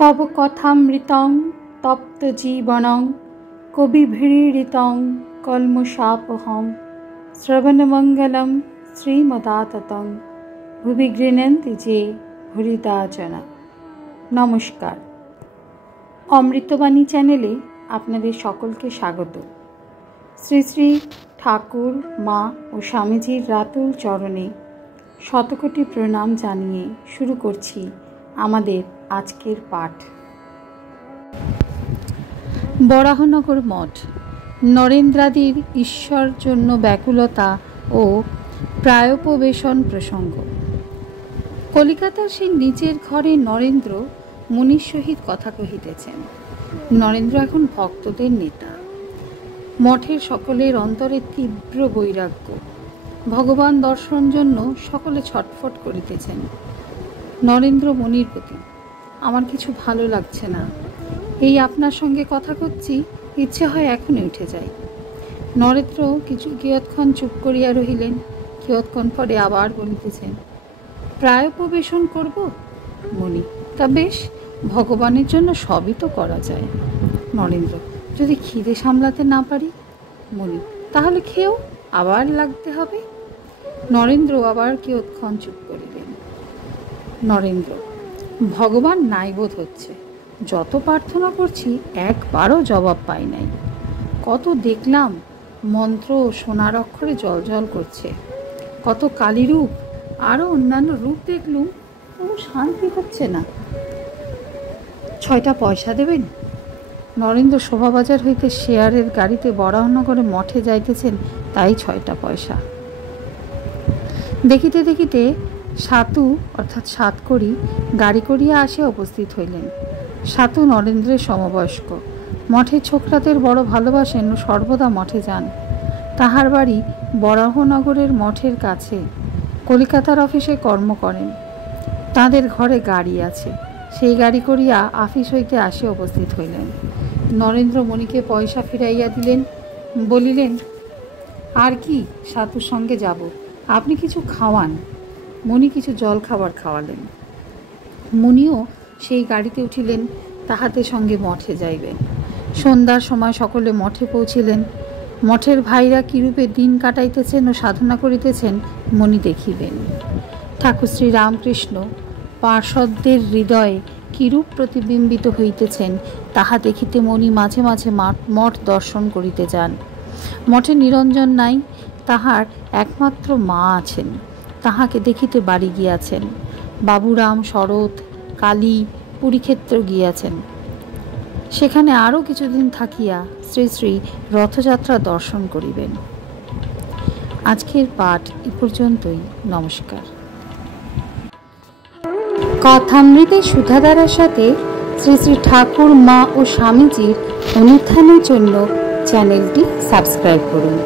तव कथामृतं तप्तजीवनं कविभिरीडितं कल्मषापहं श्रवणमङ्गलं श्रीमदाततं भुवि गृह्णन्ति जे भूरिदा जना। नमस्कार, अमृतबाणी चैनेले आपनादेर सकलके स्वागत। श्री श्री ठाकुर मा और स्वामीजीर रातुल चरणे शतकोटी प्रणाम जानिए शुरू करछि आमादेर आजकेर पाठ। बराहनगर मठ नरेंद्रादिर ईश्वर जन्य व्याकुलता ओ प्रायोपवेशन प्रसंग। कलिकातार सेई नीचेर घरे नरेंद्र मुनिर सहित कथा कहितेछेन। नरेंद्र एखन भक्तदेर नेता। मठेर सकलेर अंतरे तीव्र बैराग्य। भगवान दर्शन जन्य सकले छटफट करितेछेन। नरेंद्र मुनिर प्रति आमार किछु भालो लागछे ना, এই আপনার সঙ্গে কথা করছি, ইচ্ছে হয় এখনই উঠে যাই। নরেন্দ্র কিয়ৎক্ষণ চুপ করিয়া রহিলেন। কিয়ৎক্ষণ পরে আবার বলিতেছেন, প্রায়োপবেশন করব? মুনি, তা বেশ, ভগবানের জন্য সবই তো করা যায়। নরেন্দ্র, যদি খিদে সামলাতে না পারি? মুনি, তাহলে খেয়েও আবার লাগতে হবে। নরেন্দ্র আবার কিয়ৎক্ষণ চুপ করিলেন। নরেন্দ্র, ভগবান নাই বোধ হচ্ছে। যত প্রার্থনা করছি একবারও জবাব পাই নাই। কত দেখলাম মন্ত্র সোনার অক্ষরে জলজল করছে, কত কালী রূপ আরও অন্যান্য রূপ দেখলুম, কোনো শান্তি হচ্ছে না। 6টা পয়সা দেবেন? নরেন্দ্র শোভাবাজার হইতে শেয়ারের গাড়িতে বরাহনগরে মঠে যাইতেছেন, তাই 6টা পয়সা। দেখিতে দেখিতে সাতু অর্থাৎ সাতকড়ি গাড়ি করিয়া আসিয়া উপস্থিত হইলেন। সাতু নরেন্দ্রের সমবয়স্ক। মঠের ছোকরাদের বড় ভালোবাসেন ও সর্বদা মঠে যান। তাহার বাড়ি বরাহনগরের মঠের কাছে। কলিকাতার অফিসে কর্ম করেন। তাদের ঘরে গাড়ি আছে। সেই গাড়ি করিয়া আফিস হইতে আসিয়া উপস্থিত হইলেন। নরেন্দ্র মণিকে পয়সা ফিরাইয়া দিলেন। বলিলেন, আর কি, সাতুর সঙ্গে যাব, আপনি কিছু খাওয়ান। মণি কিছু জল খাবার খাওয়ালেন। মণিও সেই গাড়িতে উঠিলেন, তাহাদের সঙ্গে মঠে যাইবেন। সন্ধ্যার সময় সকলে মঠে পৌঁছিলেন। মঠের ভাইরা কিরূপে দিন কাটাইতেছেন ও সাধনা করিতেছেন মণি দেখিবেন। ঠাকুর শ্রী রামকৃষ্ণ পার্ষদদের হৃদয়ে কিরূপ প্রতিবিম্বিত হইতেছেন তাহা দেখিতে মণি মাঝে মাঝে মঠ দর্শন করিতে যান। মঠে নিরঞ্জন নাই, তাহার একমাত্র মা আছেন। তাহাকে দেখিতে বাড়ি গিয়াছেন। বাবুরাম, শরৎ, কালী পুরীক্ষেত্র গিয়াছেন। সেখানে আরও কিছুদিন থাকিয়া শ্রী শ্রী রথযাত্রা দর্শন করিবেন। আজকের পাঠ এ পর্যন্তই। নমস্কার। কথামৃতের সুধাধারার সাথে শ্রী শ্রী ঠাকুর মা ও স্বামীজির অনুধ্যানের জন্য চ্যানেলটি সাবস্ক্রাইব করুন।